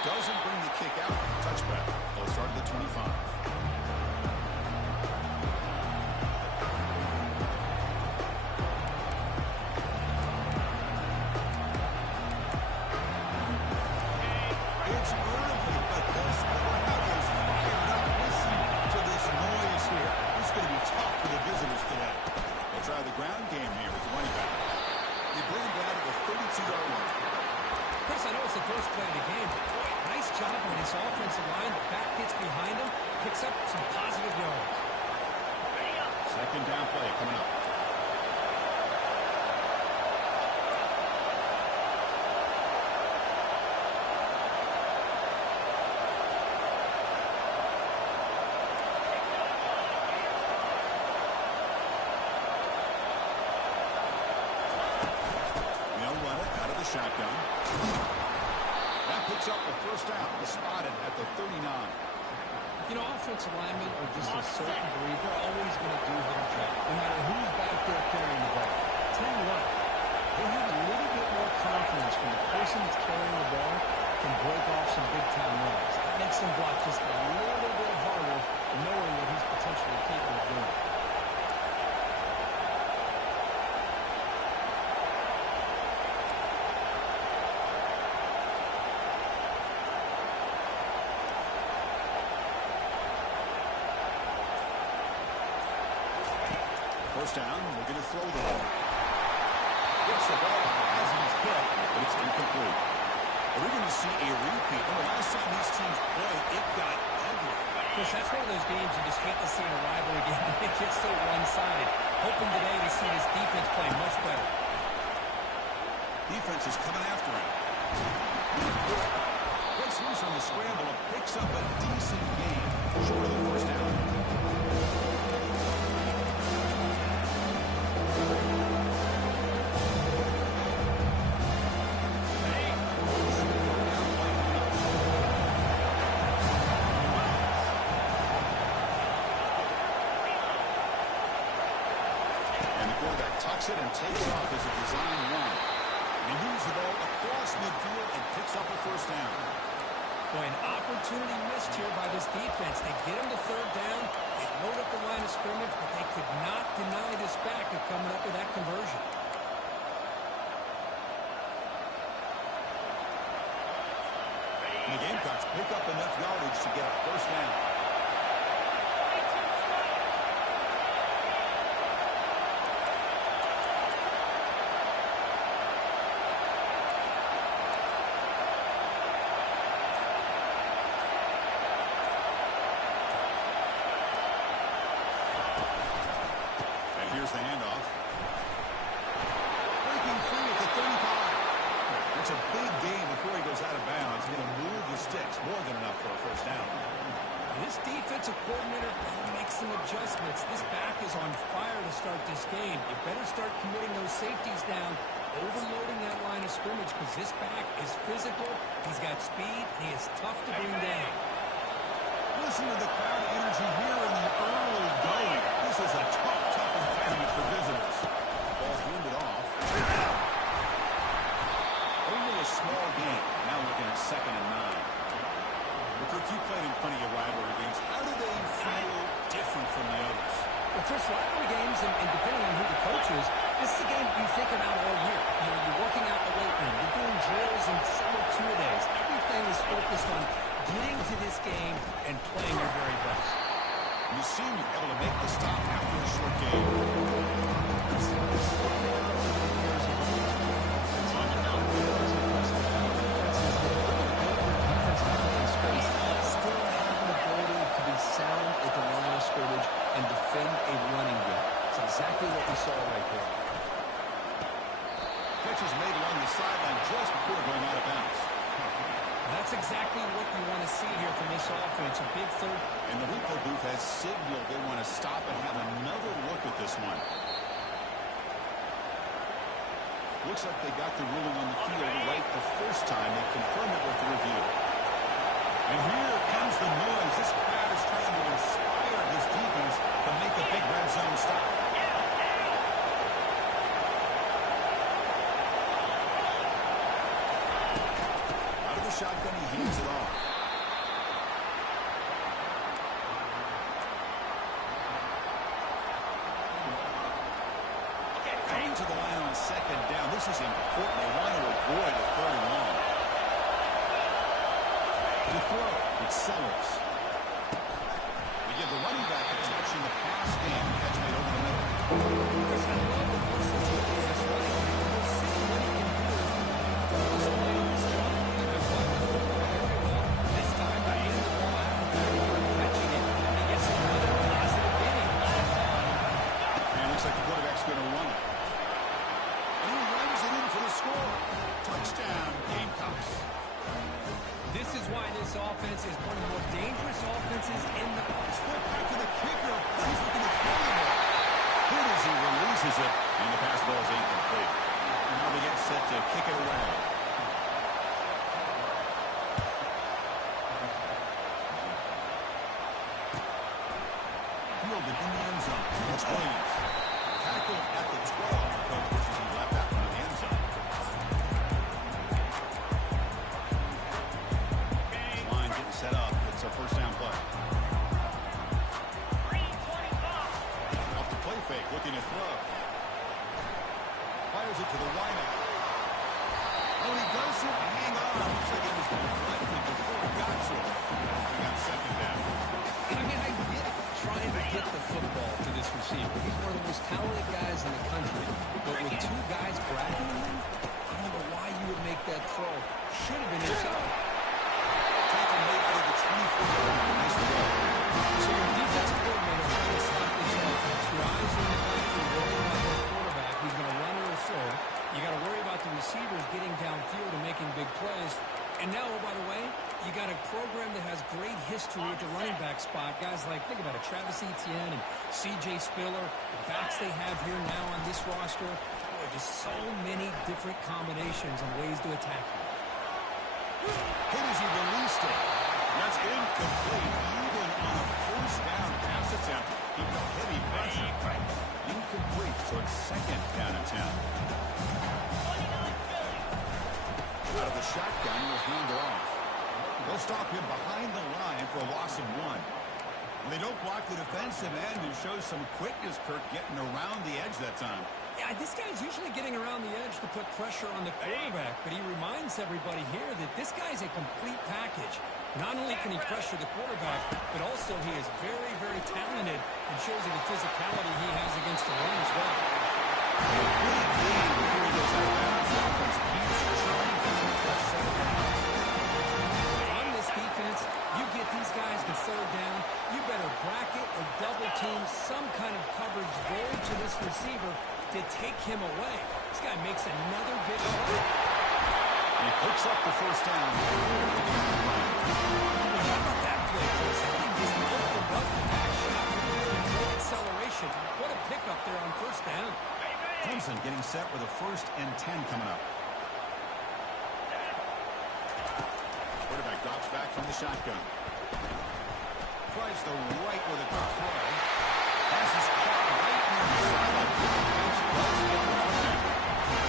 Doesn't bring the kick out. Touchback. They'll start at the 25. It's early, but this crowd is fired up. Listen to this noise here. This is going to be tough for the visitors today. They'll try the ground game here with the running back. They bring him down to the 32-yard line. Chris, I know it's the first play of the game, but boy, nice job on this offensive line. The back gets behind him, picks up some positive yards. Second down play coming up. Shotgun. That picks up the first down. He's spotted at the 39. You know, offensive linemen are just a certain breed. They're always going to do their job, no matter who's back there carrying the ball. Tell you what, they have a little bit more confidence when the person that's carrying the ball can break off some big-time runs. That makes them block just a little bit harder, knowing what he's potentially capable of doing. First down, we're going to throw the ball. Gets the ball on Haslam's hit, but it's incomplete. Are we going to see a repeat? The last time these teams played, it got ugly. Chris, that's one of those games you just hate to see in a rivalry game. It gets so one-sided. Hoping today to see this defense play much better. Defense is coming after him. Gets loose on the scramble and picks up a decent gain. Short of the first down. Tucks it and takes off as a design run. And he moves the ball across midfield and picks up a first down. Boy, an opportunity missed here by this defense. They get him to third down. They load up the line of scrimmage, but they could not deny this back of coming up with that conversion. And the Gamecocks pick up enough yardage to get a first down. Here's the handoff. Breaking free at the 35. That's a big gain before he goes out of bounds. He's going to move the sticks. More than enough for a first down. This defensive coordinator makes some adjustments. This back is on fire to start this game. You better start committing those safeties down, overloading that line of scrimmage, because this back is physical. He's got speed. He is tough to bring down. Listen to the crowd energy here in the early going. This is a tough environment for visitors. Ball handed off. Only a small game. Now looking at 2nd and 9. But you played in plenty of rivalry games. How do they feel different from the others? Well, Chris, rivalry games, and depending on who the coach is, this is a game you think about all year. You know, you're working out the weight room. You're doing drills and summer two-a-days. Everything is focused on getting to this game and playing your very best. You seem to be able to make the stop after a short game. Still have an ability to be sound at the line of scrimmage and defend a running game. It's exactly what we saw right there. Catch is made along the sideline just before going out of bounds. That's exactly what you want to see here from this offense. A big third. And the replay booth has signaled they want to stop and have another look at this one. Looks like they got the ruling on the field right the first time. They confirmed it with the review. And here comes the noise. This crowd is trying to inspire this defense to make a big red zone stop. shotgun, he hands it off. Coming to the line on second down. This is important. They want to avoid a third and long. To throw, it's Sellers. We give the running back a touch in the pass game. Catch made over the middle. Chris, I love the versatility of this running back. We'll see what he can do. First play of this time, he run the football very well. This time, by hitting the ball out and catching it, he gets another positive inning. And looks like the quarterback's going to run it. And he runs it in for the score. Touchdown, Gamecocks. This is why this offense is one of the more dangerous offenses in the Split back to the kicker. He's looking to throw the ball. Here it is, he releases it, and the pass ball is incomplete. Now they get set to kick it away. Fielded in the end zone. It's Williams. Tackled at the 12. The coach wishes he left that one in the end zone. Line getting set up. It's a first down play. Off the play fake, looking to throw. Fires it to the wideout. When he doesn't hang on, looks like it was deflected before it got to him. We got second down. I mean, I get it, trying to get the football to this receiver. He's one of the most talented guys in the country. But with two guys bracketing him, I don't know why you would make that throw. Should have been inside. Tackle made out of the 24-yard line. Nice throw. So your defensive coordinator trying to stop this offense. Your eyes are in the backfield, worrying about the quarterback. He's going to run or throw. You got to worry about the receivers getting downfield and making big plays. And now, oh, by the way, you got a program that has great history at the running back spot. Guys like, think about it, Travis Etienne and C.J. Spiller, the backs they have here now on this roster. Boy, just so many different combinations and ways to attack him. Hit as he released it. That's incomplete. Even on a first down pass attempt, he felt heavy pressure. Incomplete, so it's second down and 10. Out of the shotgun, will hand it off. They'll stop him behind the line for a loss of 1. They don't block the defensive end and show some quickness, Kirk, getting around the edge that time. Yeah, this guy's usually getting around the edge to put pressure on the quarterback, but he reminds everybody here that this guy's a complete package. Not only can he pressure the quarterback, but also he is very, very talented and shows you the physicality he has against the run as well. Big lead before he goes out of bounds. The offense keeps trying to touch second down. On this defense, you get these guys to third down, you better bracket or double team some kind of coverage void to this receiver to take him away. This guy makes another big play. And he picks up the first down. How about that play, Chris? He just opened up the back shot with great acceleration. What a pickup there on first down. Clemson getting set with a 1st and 10 coming up. Quarterback drops back from the shotgun. Tries the right with a quick throw. Pass is caught right near the sideline.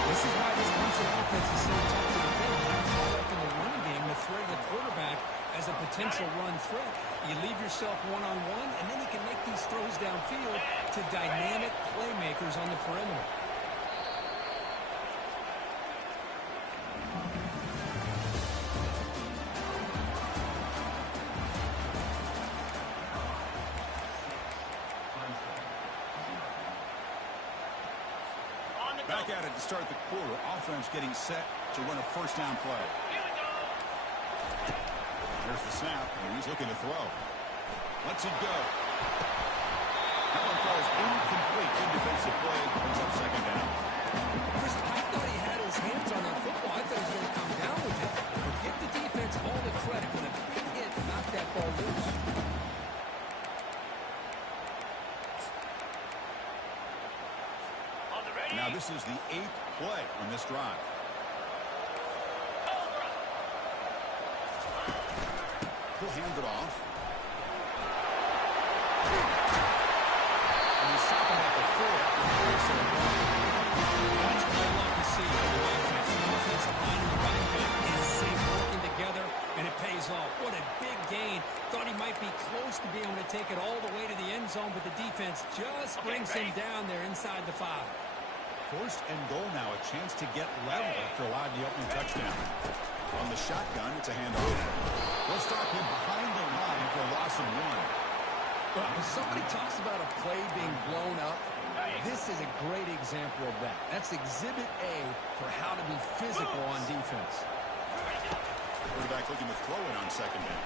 This is why this Clemson offense is so tough to defend. They're caught up in the run game to throw the quarterback as a potential run threat. You leave yourself one-on-one, and then you can make these throws downfield to dynamic playmakers on the perimeter. Back at it to start the quarter. Offense getting set to run a first down play. There's the snap, and he's looking to throw. Lets it go. That one falls incomplete. Good defensive play. Brings up second down. Chris, I thought he had his hands on that football. I thought he was going to come down with it. But give the defense all the credit with a big hit to knock that ball loose. Now this is the 8th play on this drive. He'll hand it off. And he's stopping at the 4 after That's what I love to see from the offense. The offensive line and the running back is safe working together. take it all the way to the end zone, but the defense just brings him down there inside the 5. First and goal now, a chance to get level after allowing the opening touchdown. On the shotgun, it's a handoff. They'll stop him behind the line for a loss of 1. Well, when somebody talks about a play being blown up, this is a great example of that. That's exhibit A for how to be physical on defense. Quarterback looking to throw it on second down.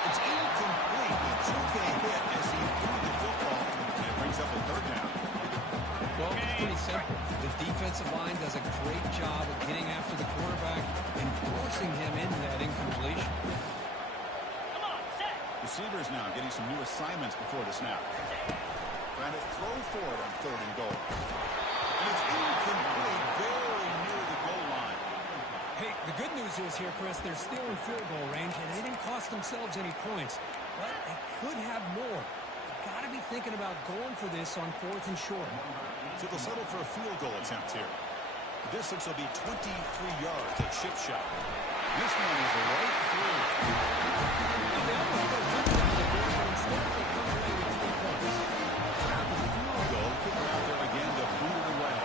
It's incomplete. He took a hit as he threw the football, and it brings up a third down. Well, it's pretty simple. The defensive line does a great job of getting after the quarterback and forcing him into that incompletion. Receivers now getting some new assignments before the snap. Trying to throw forward on third and goal. And it's incomplete, very near the goal line. Hey, the good news is here, Chris, they're still in field goal range, and they didn't cost themselves any points. But they could have more. They've got to be thinking about going for this on 4th and short. So they'll settle for a field goal attempt here. The distance will be 23 yards at chip shot. This one is right through. Now, they almost put a touchdown there, but instead they come away with 3 points. Snap of the field goal. Kicker out there again to boot it away.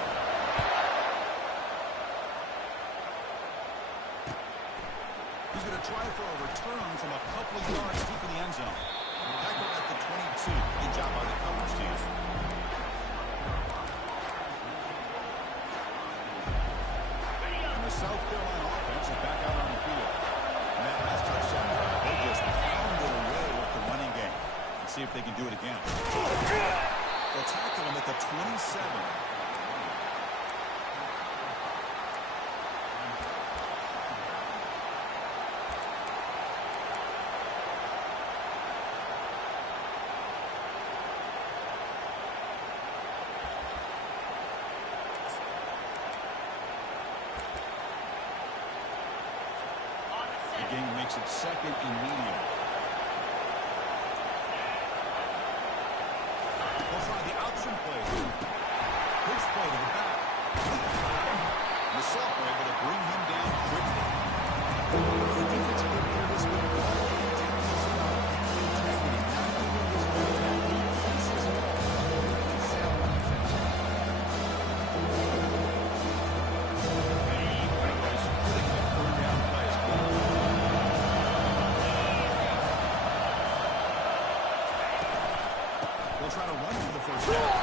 He's going to try for a return from a couple of yards deep in the end zone. Tackled at the 22. Good job by the coverage team. The South Carolina offense is back out on the field. And that last touchdown, they just pounded away with the running game. Let's see if they can do it again. They'll tackle him at the 27. The game makes it second and medium. They'll try the option play. Pitch play to the back. The Sulphur able to bring him down quickly. The defense coordinator this week already tells us about integrity, not giving this quarterback any pieces at all. Really sound defense. Third down plays. They'll try to run for the first down.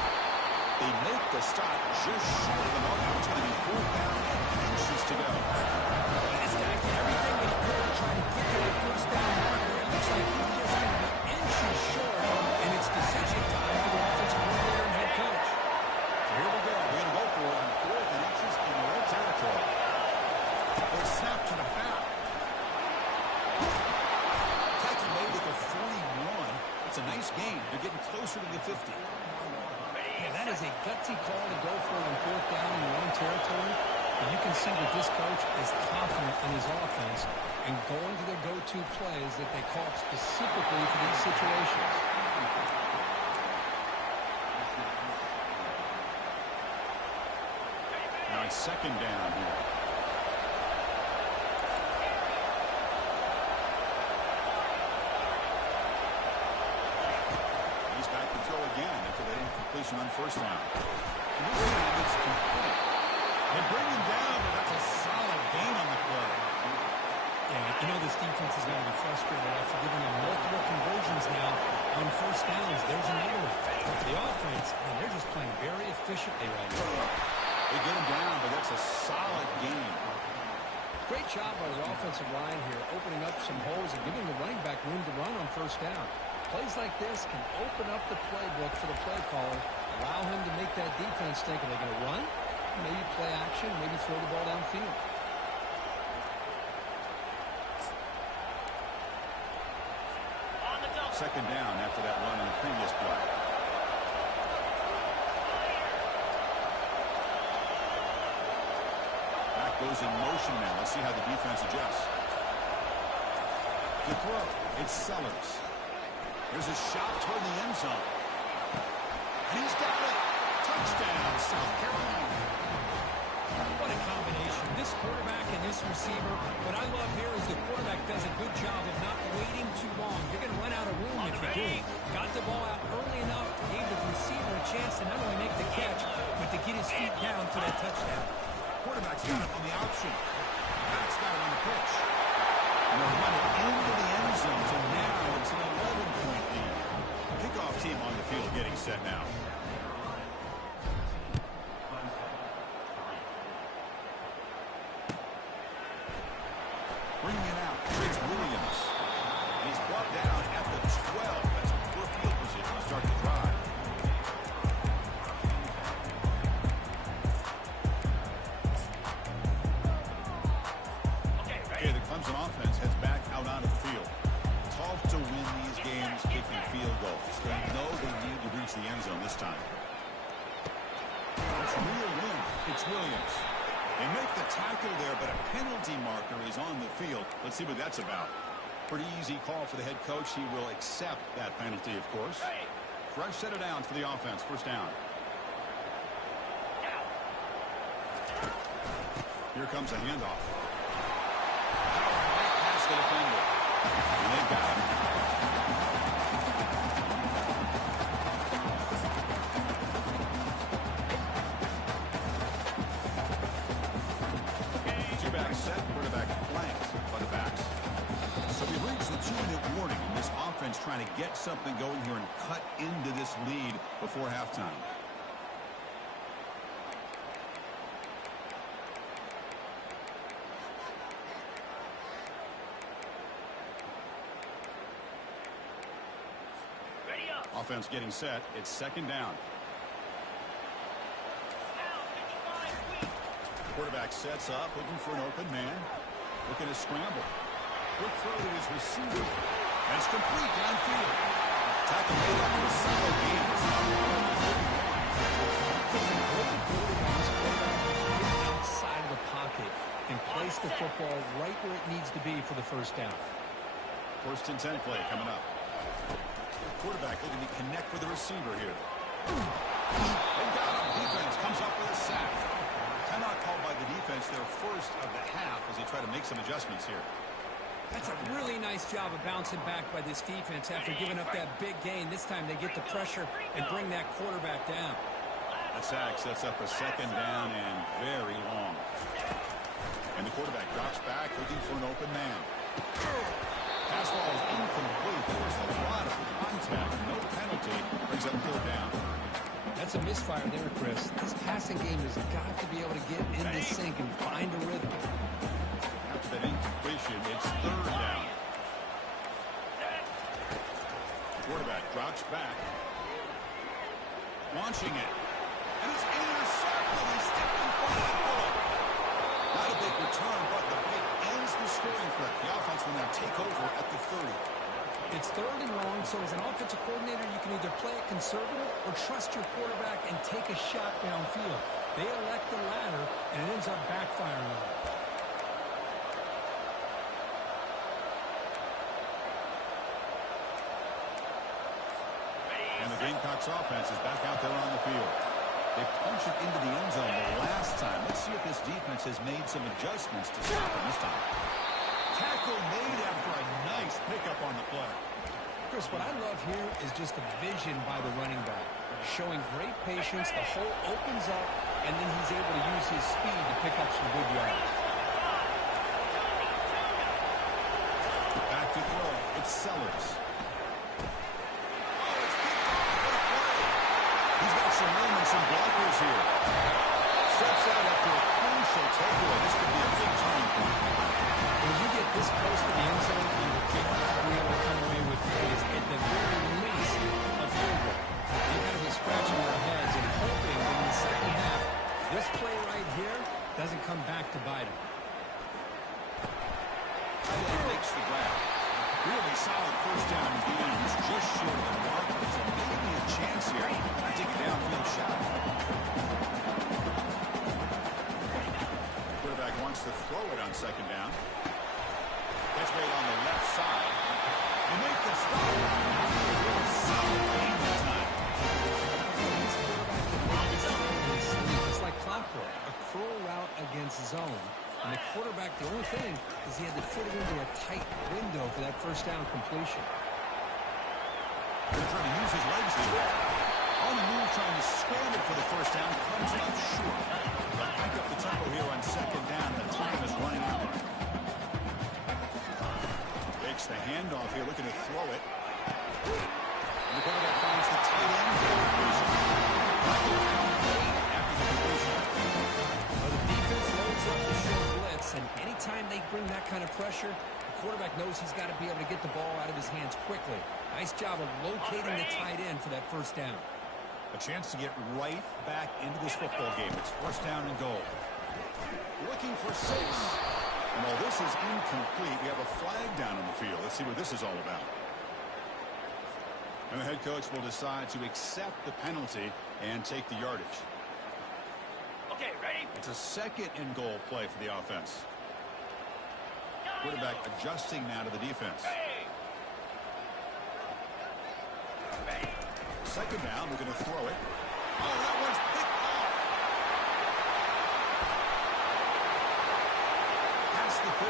They make the stop just short of the mark. It's going to be 4th down and inches to go. This guy did everything that he could to try to get to that first down marker. It looks like he's just going to be inches short, and it's decision time for the offensive coordinator and head coach. So here we go. We're going to go for it on 4th and inches in the red territory. They snap to the back. Tackle made at the 41. It's a nice gain. They're getting closer to the 50. Yeah, that is a gutsy call to go for it on 4th down in your own territory. And you can see that this coach is confident in his offense and going to their go-to plays that they call specifically for these situations. Now it's second down here. He's back to throw again after that incompletion on first down. And this time it's complete. They bring him down, but that's a solid gain on the play. Yeah, you know this defense is going to be frustrated after giving them multiple conversions now on first downs. There's another one. But for the offense, and they're just playing very efficiently right now. They get him down, but that's a solid gain. Great job by the offensive line here, opening up some holes and giving the running back room to run on first down. Plays like this can open up the playbook for the play caller, allow him to make that defense think, are they going to run? Maybe play action, maybe throw the ball downfield. Second down after that run on the previous play. Back goes in motion now. Let's see how the defense adjusts. The throw. It's Sellers. There's a shot toward the end zone. And he's got it. Touchdown, South Carolina. What a combination. This quarterback and this receiver. What I love here is the quarterback does a good job of not waiting too long. You're going to run out of room if you do. Got the ball out early enough, gave the receiver a chance to not only make the catch, but to get his feet down for that touchdown. Quarterback's got it on the option. Back's got it on the pitch. And they'll run it into the end zone, so now it's an 11-point lead. Kickoff team on the field getting set now. Bringing it out, it's Williams. He's brought down at the 12. That's poor field position to start the drive. Okay, the Clemson offense heads back out onto the field. Tough to win these games kicking field goals. They know they need to reach the end zone this time. It's real win. It's Williams. They make the tackle there, but a penalty marker is on the field. Let's see what that's about. Pretty easy call for the head coach. He will accept that penalty, of course. Fresh set of downs for the offense. First down. Here comes a handoff. Right past the defender. And they've got it. Set, quarterback flanked by the backs. So we reach the 2-minute warning, and this offense trying to get something going here and cut into this lead before halftime. Offense getting set. It's second down. Quarterback sets up, looking for an open man. Looking to scramble. Quick throw to his receiver. And it's complete downfield. Tackle made after a solid game. Outside of the pocket and place the football right where it needs to be for the first down. First and 10 play coming up. Quarterback looking to connect with the receiver here. They got him. Defense comes up with a sack. Timeout called by the defense, their first of the half, as they try to make some adjustments here. That's a really nice job of bouncing back by this defense after giving up that big gain. This time they get the pressure and bring that quarterback down. The sack sets up a second down and very long. And the quarterback drops back, looking for an open man. Pass ball is incomplete. There was a lot of contact. No penalty. Brings up third down. That's a misfire there, Chris. This passing game has got to be able to get in this sync and find a rhythm. After that incompletion, it's third down. Quarterback drops back. Launching it. And it's intercepted. He's stepped in front of the ball. Not a big return, but the pick ends the scoring threat. The offense will now take over at the 30. It's third and long, so as an offensive coordinator, you can either play it conservative or trust your quarterback and take a shot downfield. They elect the latter, and it ends up backfiring on them. And the Gamecocks offense is back out there on the field. They punch it into the end zone the last time. Let's see if this defense has made some adjustments to stop them this time. Tackle made after a nice pickup on the play. Chris, what I love here is just the vision by the running back. Showing great patience, the hole opens up, and then he's able to use his speed to pick up some good yards. Back to throw. It's Sellers. Oh, it's picked off. What a play. He's got some room and some blockers here. Steps out after a crucial takeaway. This could be a big turning point. When you get this close to the end zone, you can't be able to come away with praise. At the very least, a field goal. You got to be scratching our heads and hoping that in the second half, this play right here doesn't come back to bite him. Makes the grab. Really solid first down game. He's just short of the mark. So maybe a chance here to take a downfield shot. Quarterback wants to throw it on second down. That's made on the left side. They make the stop. Really solid game that time. It's like clockwork, a curl route against zone. And the quarterback, the only thing is he had to fit it into a tight window for that first down completion. They're trying to use his legs here. On the move, trying to scramble for the first down. Comes up short. They'll back up the tempo here on second down. The time is running out. Takes the handoff here, looking to throw it. And the quarterback finds the tight end. After the completion. Well, the defense loads up the short blitz, and anytime they bring that kind of pressure, the quarterback knows he's got to be able to get the ball out of his hands quickly. Nice job of locating the tight end for that first down. A chance to get right back into this football game. It's first down and goal. Looking for 6. Well, this is incomplete. We have a flag down on the field. Let's see what this is all about. And the head coach will decide to accept the penalty and take the yardage. Okay, ready? It's a second and goal play for the offense. Quarterback adjusting now to the defense. Second down, we're going to throw it. Oh, that one's picked off. Past the 50.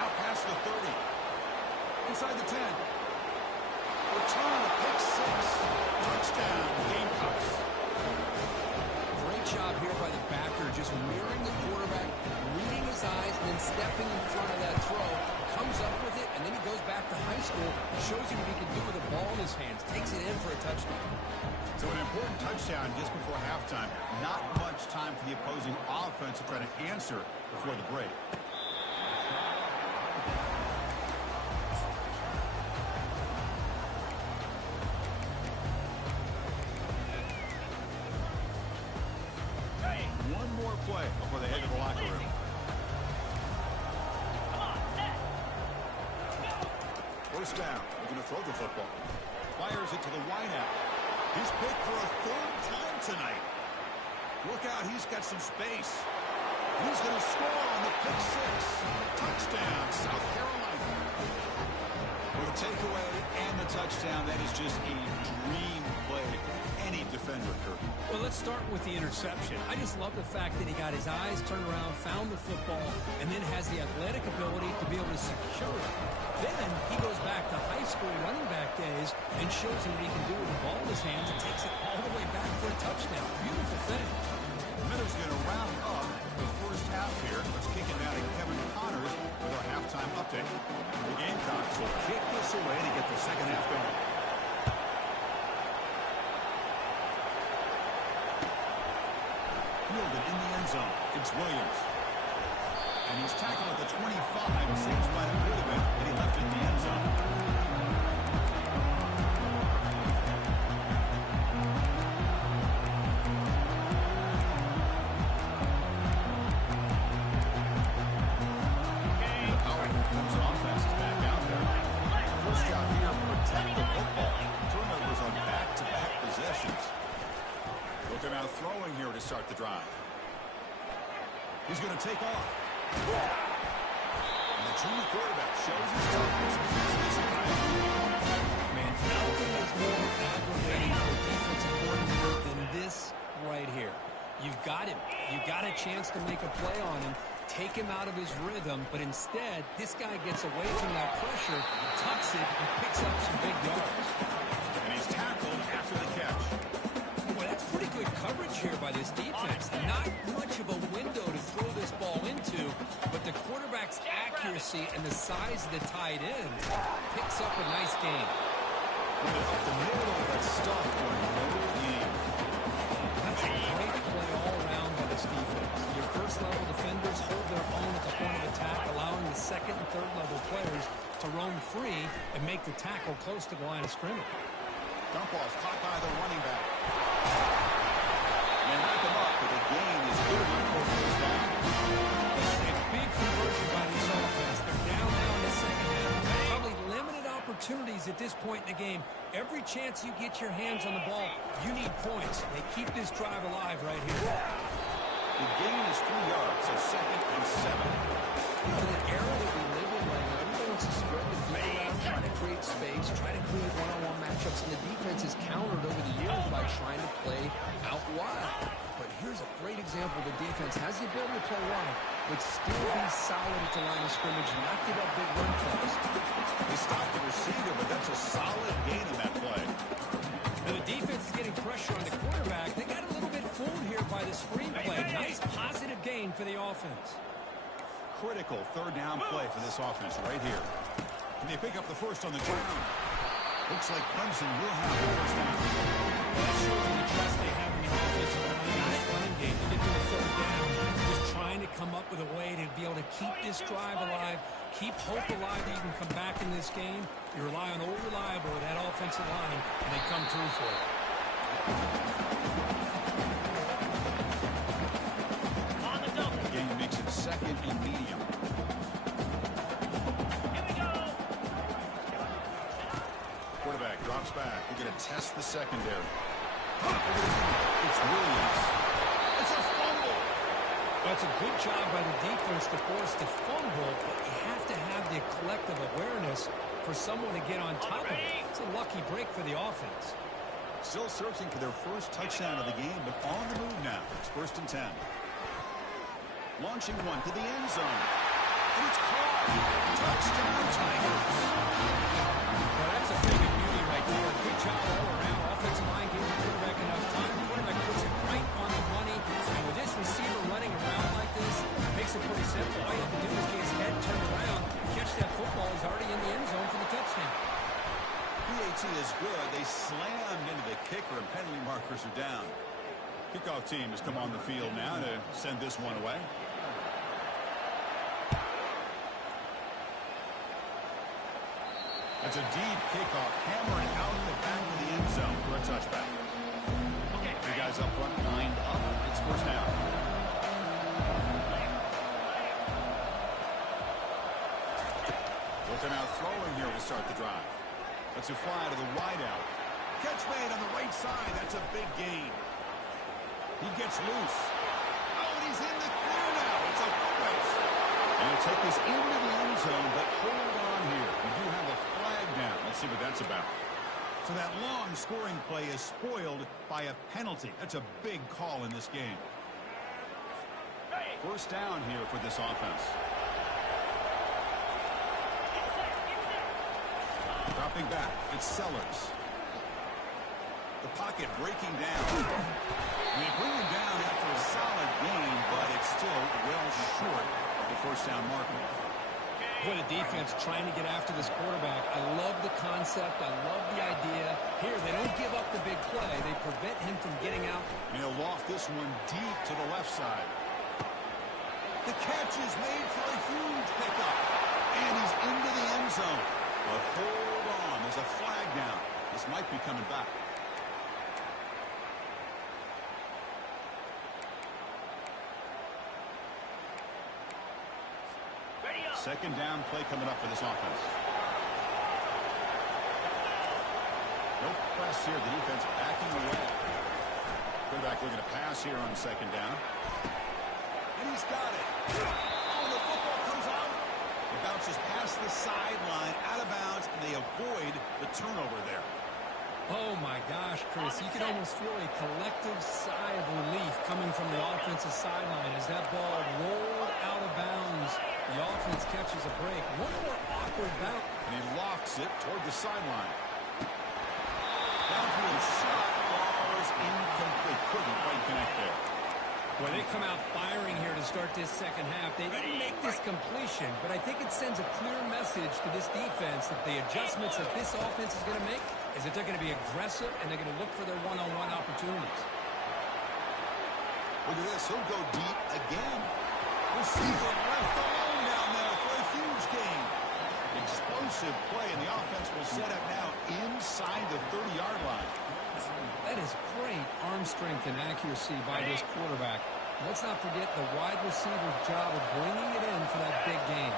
Out past the 30. Inside the 10. Return, a pick 6. Touchdown, Gamecocks. Great job here by the backer, just mirroring the quarterback, reading his eyes, and then stepping in front of that throw. Comes up with it, and then he goes back to high school, shows you what he can do with the ball in his hands, takes it in for a touchdown. So an important touchdown just before halftime. Not much time for the opposing offense to try to answer before the break. One more play before they head to the locker room. First down. We're going to throw the football. Fires it to the wideout. He's picked for a 3rd time tonight. Look out. He's got some space. He's going to score on the pick 6. Touchdown, South Carolina. With a takeaway and the touchdown, that is just a dream play for any defender, Kirk. Well, let's start with the interception. I just love the fact that he got his eyes turned around, found the football, and then has the athletic ability to be able to secure it. Then he goes back to high school running back days and shows him what he can do with the ball in his hands and takes it all the way back for a touchdown. Beautiful thing. Minnows going to round up the first half here. Let's kick it now to Kevin Connors with our halftime update. The Gamecocks will kick this away to get the second half going. Fielded in the end zone. It's Williams. And he's tackled at the 25. It seems like it would have been, and he left it in the end zone. The power Clemson offense is back out there. First job here, protect the football. Turnovers on back-to-back possessions. Look at out throwing here to start the drive. He's going to take off. And the junior quarterback shows his toughness. Man, nothing is more aggravating for a defensive coordinator than this right here. You've got him. You got a chance to make a play on him, take him out of his rhythm, but instead, this guy gets away from that pressure, tucks it, and picks up some big yards. And he's tackled after the catch. Well, that's pretty good coverage here by this defense. Not much of a window to throw this ball into, but the quarterback's accuracy and the size of the tight end picks up a nice gain. Up the middle of that stuff for another game. That's a great play all around by this defense. Your first-level defenders hold their own at the point of attack, allowing the second and third-level players to roam free and make the tackle close to the line of scrimmage. Dump ball's caught by the running back. And wrap him up, but the gain is good enough for first down. A big conversion by this offense. They're down now in the second half. Probably limited opportunities at this point in the game. Every chance you get your hands on the ball, you need points. They keep this drive alive right here. The gain is 3 yards, so second and 7. In an era that we live in right now, everybody wants to spread the field around, try to create space, try to create one-on-one matchups, and the defense is countered over the years by trying to play out wide. But here's a great example. The defense has the ability to play wide, but still be solid at the line of scrimmage and not give up big run plays. They stopped the receiver, but that's a solid gain in that play. And the defense is getting pressure on the quarterback. They got a little bit fooled here by the screen play. Nice positive gain for the offense. Critical third down play for this offense right here. And they pick up the first on the ground. Looks like Clemson will have the first down. That shows you the trust they have in the offensive line in this running game. You get to a third down, just trying to come up with a way to be able to keep this drive alive, keep hope alive that you can come back in this game. You rely on old reliable, that offensive line, and they come through for it. On the double. Game makes it second and medium. Here we go. Quarterback drops back. We're going to test the secondary. It's Williams. It's a fumble. That's a good job by the defense to force the fumble, but you have to have the collective awareness for someone to get on top of it. It's a lucky break for the offense. Still searching for their first touchdown of the game, but on the move now. It's 1st and 10. Launching one to the end zone. And it's caught. Touchdown, Tigers. Well, that's a thing of beauty right there. Good job all around. Offensive line gives the quarterback enough time. The quarterback puts it right on the money. And with this receiver running around like this, it makes it pretty simple. All you have to do is get his head turned around, catch that football. He's already in the end zone for the touchdown. PAT is good. They slammed into the kicker, and penalty markers are down. Kickoff team has come on the field now to send this one away. That's a deep kickoff, hammering out the back of the end zone for a touchback. Okay. The guys up front lined up. It's first down. Looking out throwing here to start the drive. That's a fly to the wideout. Catch made on the right side. That's a big gain. He gets loose. Oh, and he's in the clear now. It's a foot race. And he'll take this into the end zone, but hold on here. We do have a flag down. Let's see what that's about. So that long scoring play is spoiled by a penalty. That's a big call in this game. First down here for this offense. Dropping back, it's Sellers. The pocket breaking down. They bring him down after a solid gain, but it's still well short of the first down marker. What a defense trying to get after this quarterback. I love the concept. I love the idea. Here, they don't give up the big play. They prevent him from getting out. And he'll loft this one deep to the left side. The catch is made for a huge pickup. And he's into the end zone. But hold on, there's a flag down. This might be coming back. Ready up. Second down play coming up for this offense. No press here. The defense backing away. Quarterback looking to pass here on second down. And he's got it. Oh, the football comes out. It bounces past the sideline, out of bounds, and they avoid the turnover there. Oh, my gosh, Chris. You can almost feel a collective sigh of relief coming from the offensive sideline as that ball rolled out of bounds. The offense catches a break. One more awkward bounce. And he lofts it toward the sideline. Downfield shot falls incomplete. Couldn't quite connect there. Well, they come out firing here to start this second half. They didn't make this completion, but I think it sends a clear message to this defense that the adjustments that this offense is going to make is that they're going to be aggressive and they're going to look for their one-on-one opportunities. Look at this. He'll go deep again. Receiver left alone down there for a huge gain. Explosive play, and the offense will set up now inside the 30-yard line. That is great arm strength and accuracy by this quarterback. Let's not forget the wide receiver's job of bringing it in for that big gain.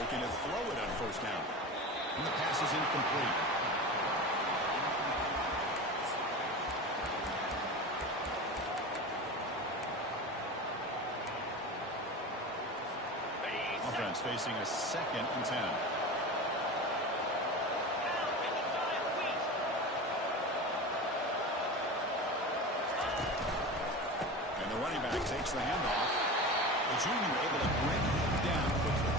Looking to throw it on first down. And the pass is incomplete. Offense facing a 2nd and 10. Takes the handoff. The junior able to bring him down quickly.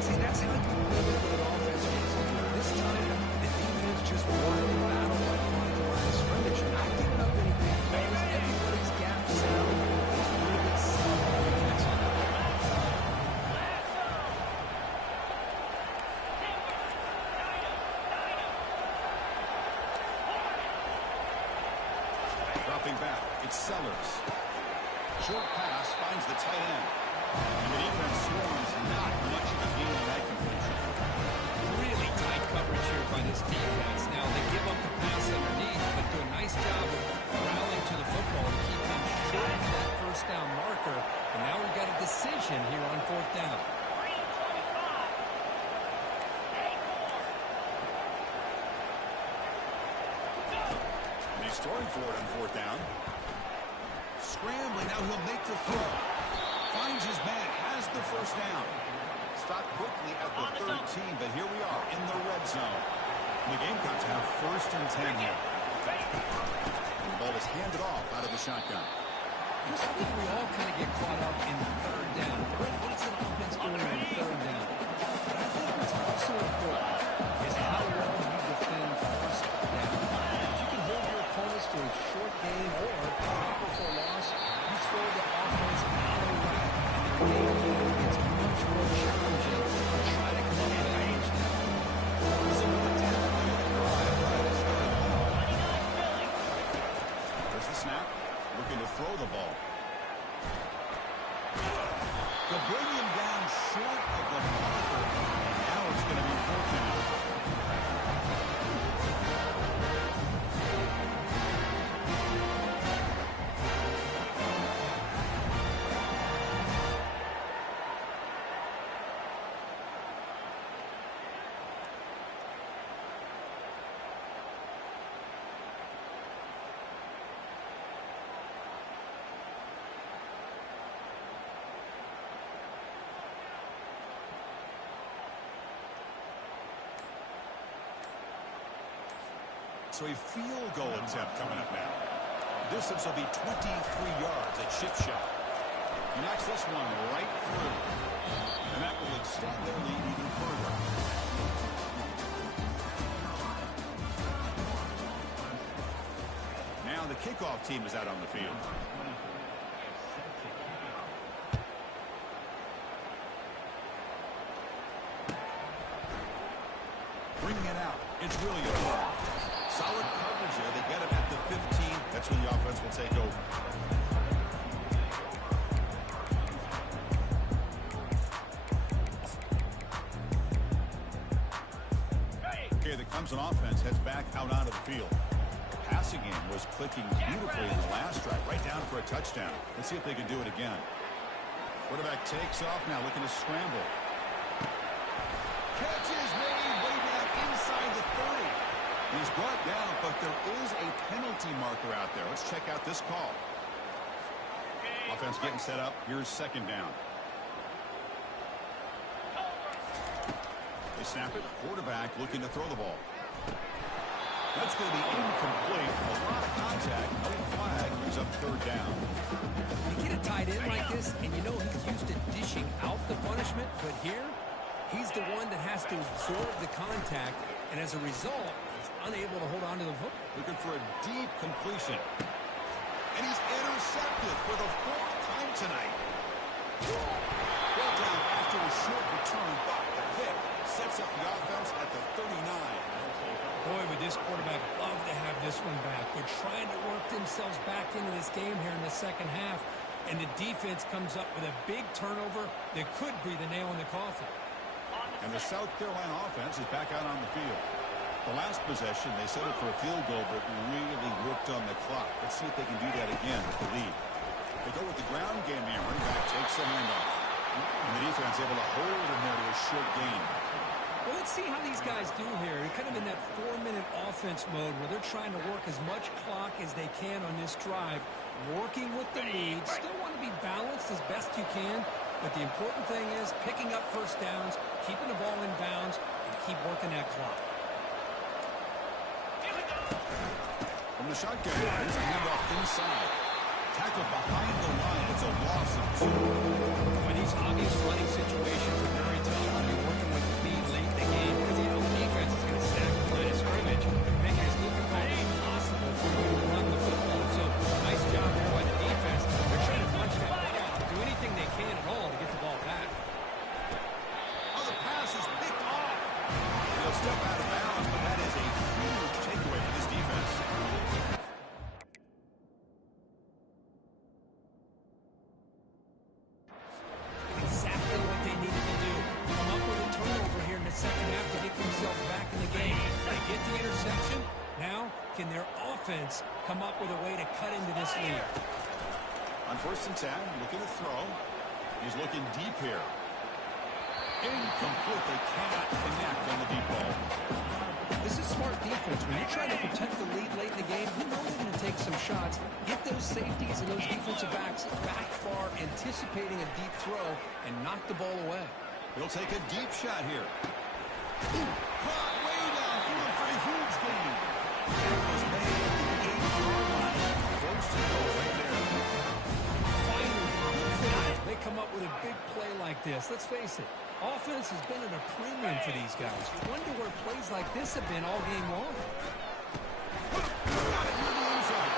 See, that's how you limit what an offense gets to do. This time, the defense just won the battle right along the line of scrimmage. Not giving up any big plays. Everybody's gap sound. It's really solid defense on that. Dropping back, it's Sellers. Short pass finds the tight end. And the defense swarms not much of a gain on that completion. Really tight coverage here by this defense. Now, they give up the pass underneath, but do a nice job of rallying to the football to keep them short of that first down marker. And now we've got a decision here on fourth down. And he's throwing for it on fourth down. Scrambling, now he'll make the throw. Finds his man, has the first down. Stopped quickly at the 13, but here we are in the red zone. The Gamecocks have first and 10 here. And the ball is handed off out of the shotgun. I think we all kind of get caught up in third down. What's an offense doing on third down? But I think what's also important is how well you defend first down. If you can hold your opponents to a short gain or tackle for a loss, you throw the offense out of whack. And the game plan gets much more challenging to try to come up with that first down. There's the snap. Looking to throw the ball. They'll bring him down short of the marker. Now it's going to be 14. So a field goal attempt coming up now. Distance will be 23 yards at chip shot. He knocks this one right through. And that will extend their lead even further. Now the kickoff team is out on the field. Bringing it out. It's really good. Solid coverage here. They get him at the 15. That's when the offense will take over. Okay, the Clemson offense heads back out onto the field. The passing game was clicking beautifully in the last drive, right down for a touchdown. Let's see if they can do it again. Quarterback takes off now, looking to scramble. Catch is made way down inside the 30. He's brought down, but there is a penalty marker out there. Let's check out this call. Offense getting set up. Here's second down. They snap it. Quarterback looking to throw the ball. That's going to be incomplete. A lot of contact. No flag. Brings up third down. You get a tight end like this, and you know he's used to dishing out the punishment, but here, he's the one that has to absorb the contact, and as a result, he's unable to hold on to the football. Looking for a deep completion. And he's intercepted for the fourth time tonight. Well down after a short return, but the pick sets up the offense at the 39. Boy, would this quarterback love to have this one back. They're trying to work themselves back into this game here in the second half, and the defense comes up with a big turnover that could be the nail in the coffin. And the South Carolina offense is back out on the field. The last possession, they settled for a field goal, but really worked on the clock. Let's see if they can do that again with the lead. They go with the ground game here. Running back takes the handoff. And the defense able to hold him there to a short gain. Well, let's see how these guys do here. They're kind of in that 4-minute offense mode where they're trying to work as much clock as they can on this drive, working with the lead. Still want to be balanced as best you can, but the important thing is picking up first downs, keeping the ball in bounds, and keep working that clock. From the shotgun, here's a handoff inside. Tackled behind the line. It's a loss of 2. When these obvious running situations are very tough when you're working with the lead late in the game because you know the defense is going to stack the line of scrimmage, making it as difficult as possible for you to run the football. So, nice job there by the defense. They're trying to punch that ball out, do anything they can at all to get the ball back. Oh, the pass is picked off. He'll step out of bounds, but that is a huge takeaway for this defense. Exactly what they needed to do. Come up with a turnover here in the second half to get themselves back in the game. They get the interception. Now, can their offense come up with a way to cut into this lead? On 1st and 10, looking to throw. He's looking deep here. Incomplete. They cannot connect on the deep ball. This is smart defense. When you're trying to protect the lead late in the game, you know they're going to take some shots, get those safeties and those defensive backs back far, anticipating a deep throw, and knock the ball away. He'll take a deep shot here. Caught way downfield for a huge gain. That was made at the 8-yard line. First and goal right there. Finally, good finish. They come up with a big play like this. Let's face it, offense has been at a premium for these guys. You wonder where plays like this have been all game long. Got it near the end zone.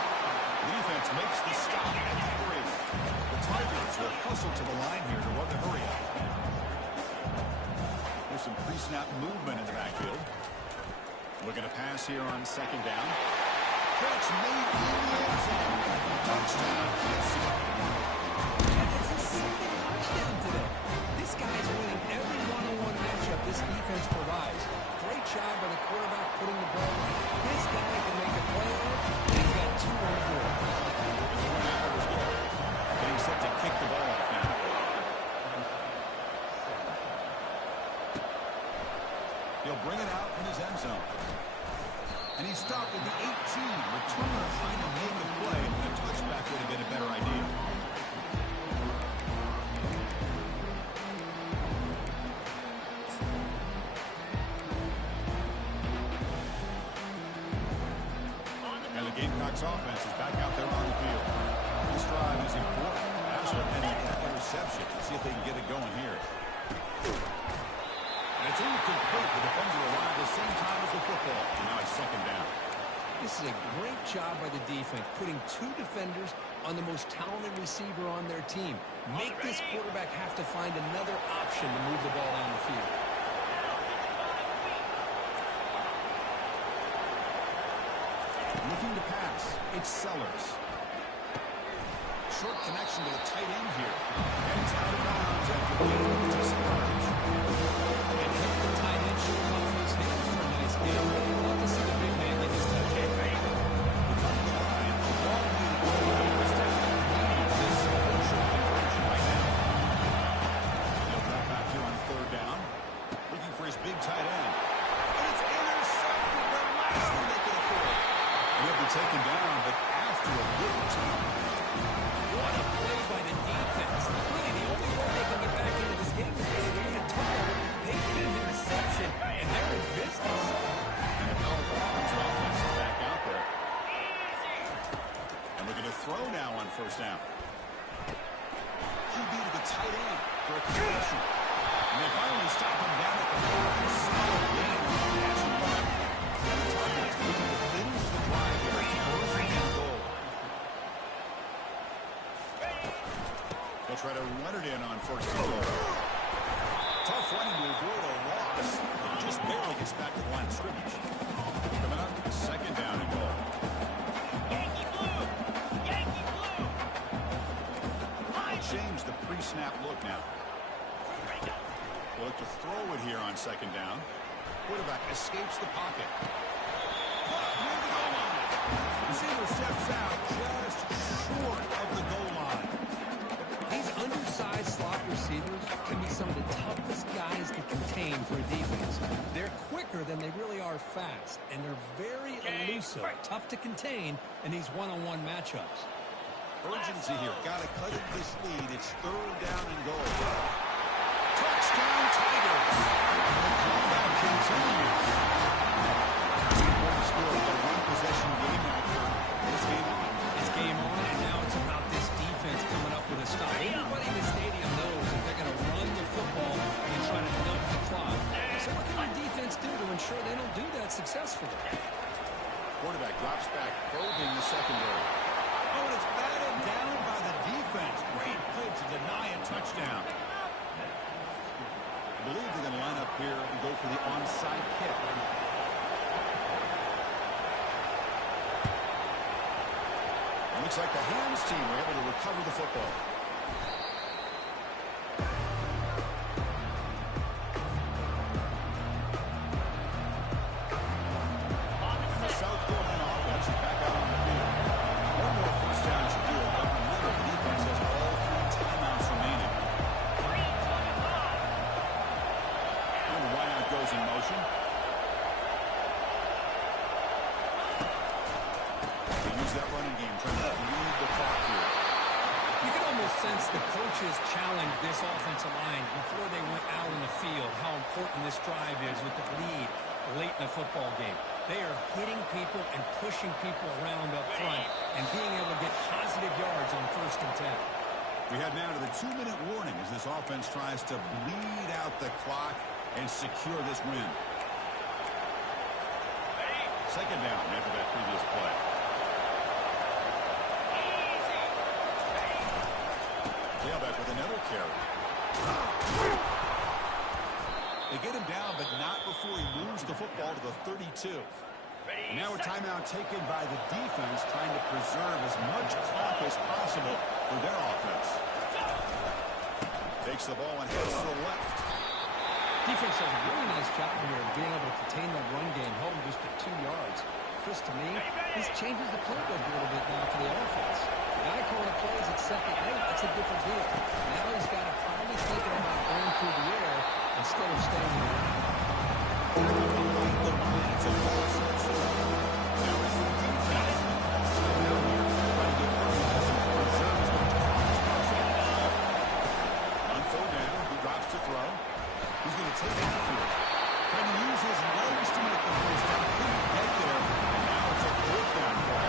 Defense makes the stop at the 3. The Tigers will hustle to the line here to run the hurry up. There's some pre-snap movement in the backfield. Looking to pass here on 2nd down. Catch made in the end zone. Touchdown, Clemson. It's his second touchdown today. This guy's winning every one-on-one matchup this defense provides. Great job by the quarterback putting the ball on his guy can make a play on it, and he's got 2 on the board. Getting set to kick the ball off now. He'll bring it out from his end zone. And he's stopped at the 18. Returner trying to make a play. A touchback would have been a better idea. And the Gamecocks offense is back out there on the field. This drive is important. Ashland heading for that interception. Let's see if they can get it going here. And it's incomplete. The defender arrived at the same time as the football. And now it's 2nd down. This is a great job by the defense, putting 2 defenders on the most talented receiver on their team. Make this quarterback have to find another option to move the ball down the field. Looking to pass. It's Sellers. Short connection to the tight end here. And he's out of bounds after gaining a decent yardage. And hit the tight end shows off his hands for a nice game. Love to see the big man like this touch. Up the line. A long way to go. This crucial conversion right now. He'll drop back here on 3rd down. Looking for his big tight end. And it's intercepted. The last thing they can afford. He'll be taken down, but after a good return. What a play by the defense. Really, the only way they can get back into this game is if they get a turnover. They get an interception, and they're in business. And a powerful offense is back out there. And we're going to throw now on 1st down. QB to the tight end for a conversion. And they finally stop him down at the 4. Solid gain on the passing line. And the Tigers looking to finish the drive here. It's 4th and goal. They'll try to run it in on 1st and goal. Tough running to avoid a loss. Just barely gets back to the line of scrimmage. Coming up, 2nd down and goal. Yankee blue! Yankee blue! Change the pre-snap look now. They'll look to throw it here on 2nd down. Quarterback escapes the pocket. Caught near the goal line. Receiver steps out just short of the goal line. These undersized slot receivers can be some of the toughest guys to contain for a defense. They're quicker than they really are fast, and they're very elusive, tough to contain in these one-on-one matchups. Urgency here. Got to cut into this lead. It's 3rd down and goal. Touchdown Tigers. The comeback continues. Important score. A 1-possession game after this game on. It's game on, and now it's about this sure they don't do that successfully. Quarterback drops back, probing the secondary. Oh, and it's batted down by the defense. Great play to deny a touchdown. I believe they're going to line up here and go for the onside kick. It looks like the hands team were able to recover the football. The South Carolina offense is back out on the field. One more first down should do it, but remember the defense has all 3 timeouts remaining. And the wideout goes in motion. They use that running game, trying to lead the clock here. You can almost sense the coaches challenged this offensive line before they went out in the field, how important this drive is with the lead late in the football game. They are hitting people and pushing people around up front and being able to get positive yards on 1st and 10. We head now to the 2-minute warning as this offense tries to bleed out the clock and secure this win. Second down after that previous play. Tailback with another carry. They get him down, but not before he moves the football to the 32. And now a timeout taken by the defense, trying to preserve as much clock as possible for their offense. Takes the ball and heads to the left. Defense does a really nice job here of being able to contain that run game, held him just for 2 yards. Chris, to me, this changes the playbook a little bit now for the offense. The guy calling plays at second and 8, that's a different deal. Now he's got to probably think about going through the air instead of staying in the line. On 4th down, he drops to throw. He's going to take it outfield. Trying to use his legs to make the first down. Couldn't get there. And now it's a 4th down play.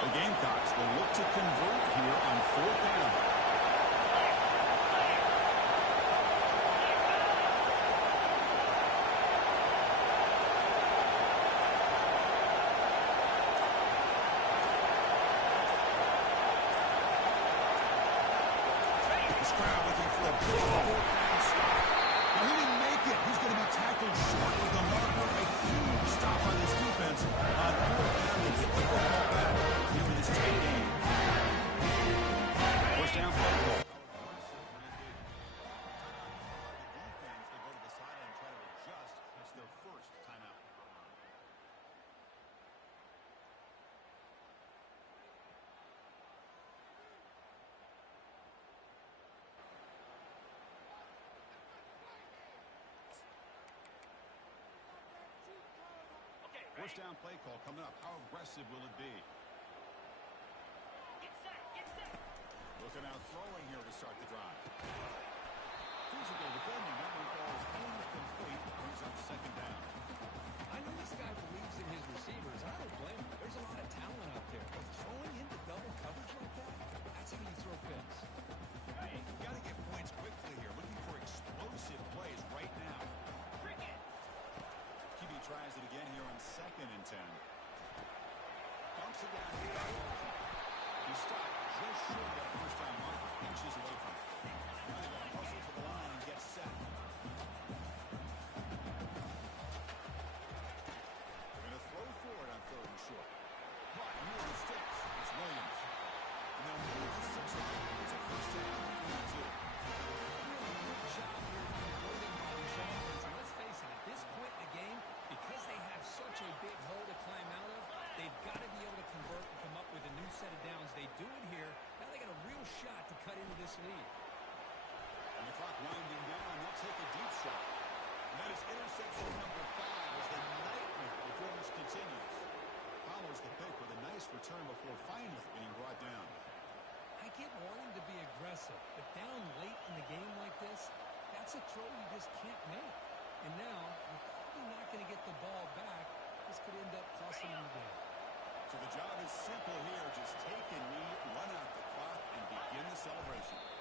The Gamecocks will look to convert here on 4th down. This crowd looking for a big 4th down stop. Now he didn't make it. He's going to be tackled short with a marker. A huge stop on this defense on 4th down to get the football back here in this tight game. First down play call. Defense, they go to the sideline and try to adjust. It's their first timeout. First down play call coming up. How aggressive will it be? Get set, get set. Looking out throwing here to start the drive. Physical defending. That one falls incomplete. Brings up 2nd down. I know this guy believes in his receivers. I don't blame him. There's a lot of talent out there. But throwing into double coverage like that, that's how you throw picks. Hey, you got to get points quickly here. Looking for explosive plays right now. Cricket. QB tries it again here on 2nd and 10. Dumps it down here. He stopped just short of that first down marker. Inches away from it. Now they're going to hustle to the line and get set. They're going to throw for it on 3rd and short. Caught near the sticks. It's Williams. And they'll move to 6 again. It's a first down, 3-2. Good job here converting by this offense. And let's face it, at this point in the game, because they have such a big hole to climb out of, they've got to be able to convert and come up with a new set of downs. They do it here. Now they got a real shot to cut into this lead. And the clock winding down. They'll take a deep shot. And that is interception number 5 as the nightmare performance continues. Follows the pick with a nice return before finally being brought down. I get wanting to be aggressive, but down late in the game like this, that's a throw you just can't make. And now, you're probably not going to get the ball back. This could end up costing them the game. So the job is simple here. Just take a knee, run out the clock, and begin the celebration.